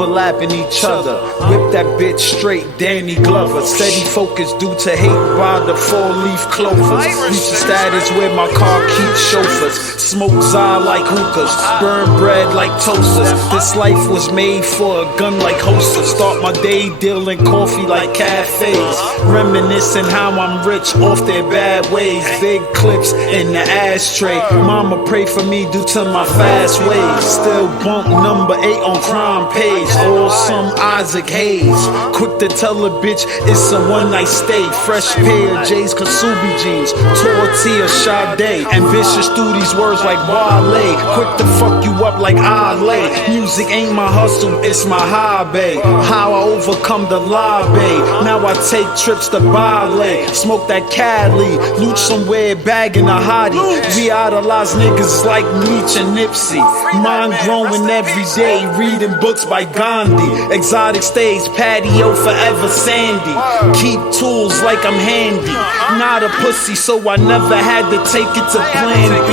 overlapping each other. Whip that bitch straight, Danny Glover. Steady focus due to hate by the four-leaf clovers. Reach the status where my car keeps chauffeurs. Smoke za like hookahs, burn bread like toasters. This life was made for a gun like holsters. Start my day dealing coffee like cafes. Reminiscing how I'm rich off their bad ways. Big clips in the ashtray. Mama pray for me due to my fast ways. Still bump number 8 on crime page. Or some Isaac Hayes. Quick to tell a bitch it's a one night stay. Fresh pair of J's Kasubi jeans. Tortilla Sade. Ambitious through these words like Wale. Quick to fuck you up like Ale. Music ain't my hustle, it's my hobby. How I overcome the lobby. Now I take trips to Bali. Smoke that Cali. Loot somewhere bagging a hottie. We idolize niggas like Meech and Nipsey. Mind growing every day. Reading books by Gandhi. Exotic stage, patio forever sandy. Keep tools like I'm handy. Not a pussy, so I never had to take it to plan B.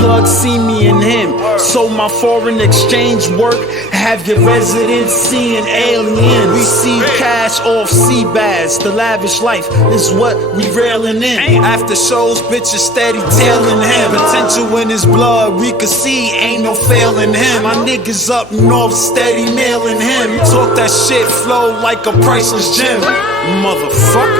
Plug see me and him. So my foreign exchange work. Have your residency an alien. Receive cash off sea bass. The lavish life is what we railing in. After shows, bitches steady tailing him. Potential in his blood, we could see ain't no failing him. My niggas up north steady mailing him. Talk that shit, flow like a priceless gem. Motherfucker.